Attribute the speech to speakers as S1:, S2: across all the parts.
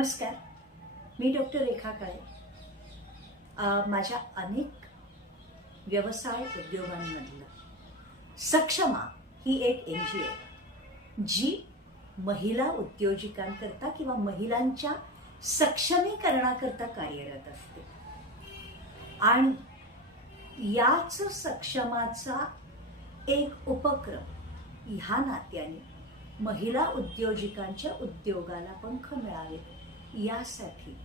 S1: नमस्कार. मी डॉक्टर रेखा काळे. माझ्या अनेक व्यवसाय उद्योगांमधलं सक्षमा ही एक एन जी ओ जी महिला उद्योजिकांकरता किंवा महिलांच्या सक्षमीकरणाकरता कार्यरत असते. आणि याच सक्षमाचा एक उपक्रम ह्या नात्याने महिला उद्योजिकांच्या उद्योगाला पंख मिळावे यासाठी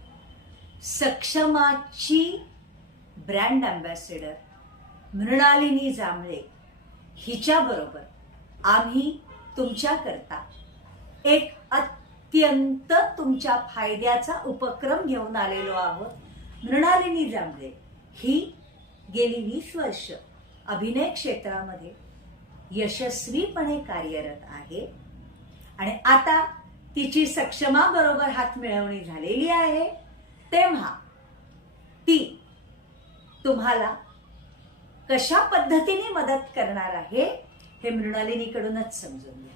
S1: सक्षमाची ब्रँड अँबॅसेडर मृणालिनी जांभळे हिच्याबरोबर आम्ही तुमच्याकरता एक अत्यंत तुमच्या फायद्याचा उपक्रम घेऊन आलेलो आहोत. मृणालिनी जांभळे ही गेली वीस वर्ष अभिनय क्षेत्रामध्ये यशस्वीपणे कार्यरत आहे. आणि आता तिची सक्षमा बरोबर हात मिळवणी झालेली आहे. तेव्हा ती तुम्हाला कशा पद्धतीने मदत करणार आहे हे मृणालिनीकडूनच समजून घ्या.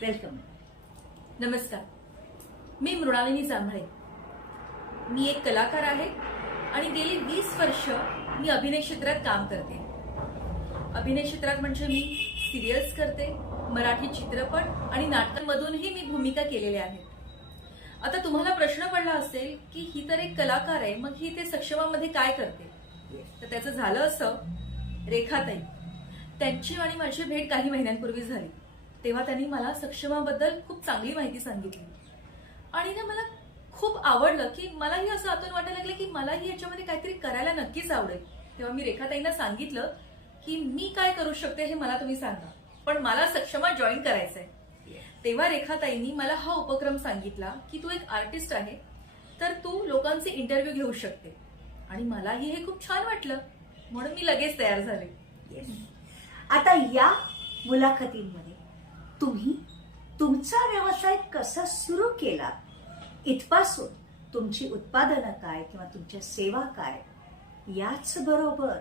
S1: वेलकम
S2: नमस्कार. मी मृणालिनी जांभळे. मी एक कलाकार आहे आणि गेली वीस वर्ष मी अभिनय क्षेत्रात काम करते. अभिनय क्षेत्रात म्हणजे मी सिरियल्स करते मराठी चित्रपट आणि नाटकांमधूनही मी भूमिका केलेल्या आहेत आता तुम्हाला प्रश्न पडला असेल की ही तर एक कलाकार आहे मग ही ते सक्षमामध्ये काय करते? तर त्याचं झालं असं रेखाताई. त्यांची आणि माझी भेट काही महिन्यांपूर्वी झाली. तेव्हा त्यांनी मला सक्षमाबद्दल खूप चांगली माहिती सांगितली. आणि ना मला खूप आवडलं की मलाही असं आतून वाटायला लागलं की मलाही याच्यामध्ये काहीतरी करायला नक्कीच आवडेल. तेव्हा मी रेखाताईंना सांगितलं की मी काय करू शकते हे मला तुम्ही सांगा. पण मला सक्षमा जॉईन करायचंय. तेव्हा रेखाताईंनी मला हा उपक्रम सांगितला की तू एक आर्टिस्ट आहे तर तू लोकांचे इंटरव्ह्यू घेऊ शकते. आणि मलाही हे खूप छान वाटलं. म्हणून मी लगेच तयार झाले.
S1: आता या मुलाखतींमध्ये तुम्ही तुमचा व्यवसाय कसा सुरू केला? इथपासून तुमची उत्पादनं काय किंवा तुमच्या सेवा काय? याच बरोबर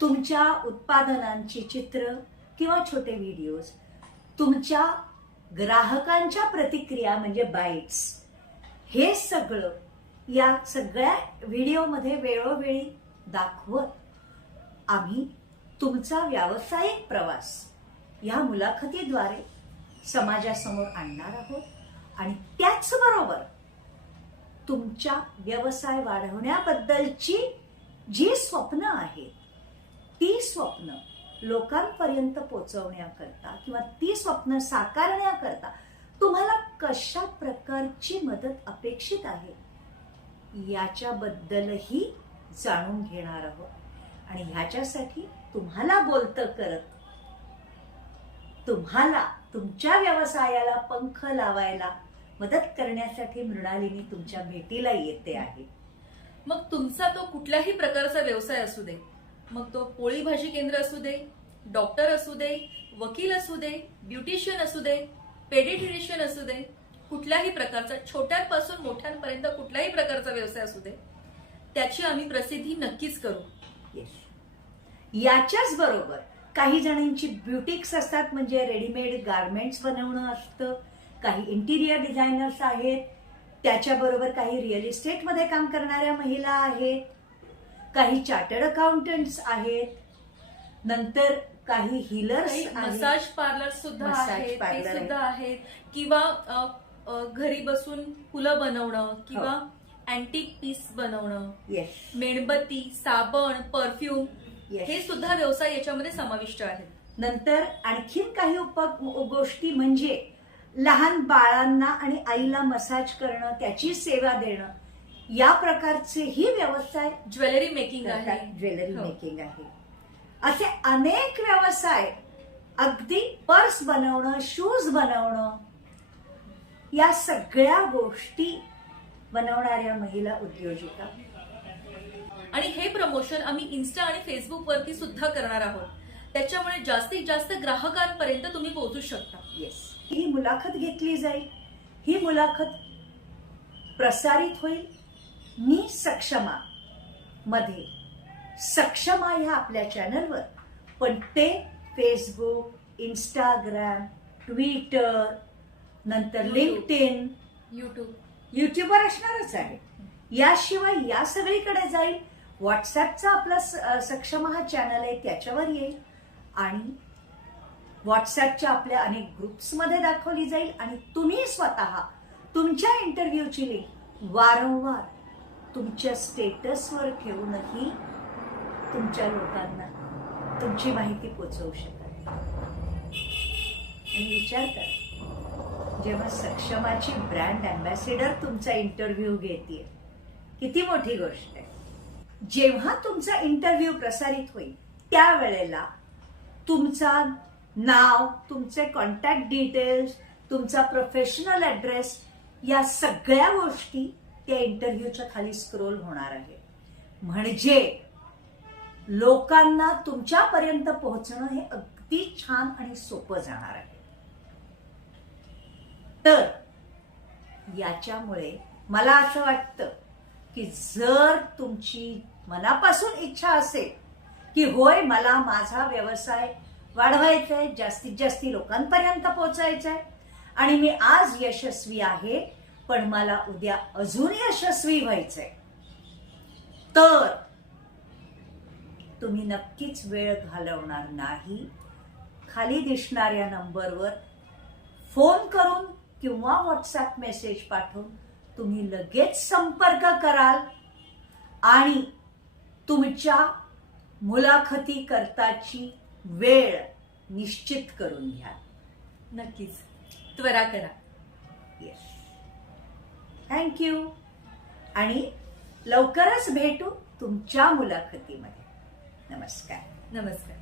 S1: तुमच्या उत्पादनांची चित्र किंवा छोटे व्हिडिओज तुमच्या ग्राहकांच्या प्रतिक्रिया म्हणजे बाईट्स हे सगळं या सगळ्या व्हिडिओमध्ये वेळोवेळी दाखवत आम्ही तुमचा व्यावसायिक प्रवास या मुलाखतीद्वारे समाजासमोर आणणार आहोत. आणि त्याचबरोबर तुमच्या व्यवसाय वाढवण्याबद्दलची जी स्वप्न आहेत ती स्वप्न लोकांपर्यंत पोचवण्याकरता किंवा ती स्वप्न साकारण्याकरता तुम्हाला कशा प्रकारची मदत अपेक्षित आहे? याच्याबद्दलही जाणून घेणार आहोत. आणि ह्याच्यासाठी तुम्हाला बोलतं करत तुम्हाला तुमच्या व्यवसायाला पंख लावायला मदत करण्यासाठी मृणालिनी तुमच्या भेटीला येते आहे.
S2: मग तुमचा तो कुठल्याही प्रकारचा व्यवसाय असू दे. मग तो पोळी भाजी केंद्र असू दे डॉक्टर असू दे वकील असू दे ब्युटिशियन असू दे पेडिट्रिशियन असू दे कुठल्याही प्रकारचा छोट्यांपासून मोठ्यांपर्यंत कुठल्याही प्रकारचा व्यवसाय असू दे त्याची आम्ही प्रसिद्धी नक्कीच करू
S1: Yes. याच्याच बरोबर काही जणांची ब्युटिक्स असतात म्हणजे रेडीमेड गार्मेंट्स बनवणं असतं काही इंटिरियर डिझायनर्स आहेत त्याच्याबरोबर काही रिअल इस्टेटमध्ये काम करणाऱ्या महिला आहेत काही चार्टर्ड अकाउंटंट्स आहेत. नंतर काही हिलर्स
S2: मसाज पार्लर सुद्धा आहेत ते. सुद्धा आहेत. किंवा घरी बसून फुलं बनवणं किंवा
S1: हो.
S2: अँटिक पीस बनवणं. मेणबत्ती साबण परफ्यूम. हे सुद्धा व्यवसाय याच्यामध्ये समाविष्ट आहेत.
S1: नंतर आणखीन काही उप गोष्टी म्हणजे लहान बाळांना आणि आईला मसाज करणं त्याची सेवा देणं. या प्रकारचेही व्यवसाय
S2: ज्वेलरी मेकिंग आहे.
S1: ज्वेलरी
S2: हो.
S1: मेकिंग आहे. असे अनेक व्यवसाय अगदी पर्स बनवणं शूज बनवणं या सगळ्या गोष्टी बनवणाऱ्या महिला उद्योजिका.
S2: आणि हे प्रमोशन आम्ही इन्स्टा आणि फेसबुक वरती सुद्धा करणार आहोत. त्याच्यामुळे जास्तीत जास्त ग्राहकांपर्यंत तुम्ही पोहोचू शकता.
S1: येस ही मुलाखत घेतली जाईल. ही मुलाखत प्रसारित होईल. मी सक्षमा मध्ये. सक्षमा ह्या आपल्या चॅनलवर पण ते फेसबुक इंस्टाग्राम ट्विटर नंतर. लिंक्डइन
S2: युट्यूब
S1: युट्यूबवर असणारच आहे. याशिवाय या सगळीकडे जाईल. व्हॉट्सॲपचा आपला सक्षम हा चॅनल आहे त्याच्यावर येईल. आणि व्हॉट्सॲपच्या आपल्या अनेक ग्रुप्समध्ये दाखवली जाईल. आणि तुम्ही स्वतः तुमच्या इंटरव्ह्यूची लिंक वारंवार तुमच्या स्टेटसवर ठेवूनही तुमच्या लोकांना तुमची माहिती पोचवू शकाल आणि विचार करा जेव्हा सक्षमाची ब्रँड अँबॅसेडर तुमचा इंटरव्ह्यू घेते किती मोठी गोष्ट आहे. जेव्हा तुमचा इंटरव्ह्यू प्रसारित होईल त्यावेळेला तुमचा नाव तुमचे कॉन्टॅक्ट डिटेल्स तुमचा प्रोफेशनल ॲड्रेस या सगळ्या गोष्टी त्या इंटरव्ह्यूच्या खाली स्क्रोल होणार आहे. म्हणजे लोकांना तुमच्यापर्यंत पोहोचणं हे अगदी छान आणि सोपं जाणार आहे. तर याच्यामुळे मला असं वाटतं की जर तुमची मनापासून इच्छा असेल की होय मला माझा व्यवसाय वाढवायचा आहे जास्तीत जास्त लोकांपर्यंत पोहोचायचा आहे आणि मी आज यशस्वी आहे पण मला उद्या अजून यशस्वी व्हायचंय. तर तुम्ही नक्कीच वेळ घालवणार नाही. खाली दिसणाऱ्या नंबरवर फोन करून किंवा व्हॉट्सॲप मेसेज पाठवून तुम्ही लगेच संपर्क कराल आणि तुमच्या मुलाखती करताची वेळ निश्चित करून घ्या
S2: नक्कीच. त्वरा करा.
S1: येस थँक्यू आणि लवकरच भेटू तुमच्या मुलाखतीमध्ये. नमस्कार.
S2: नमस्कार.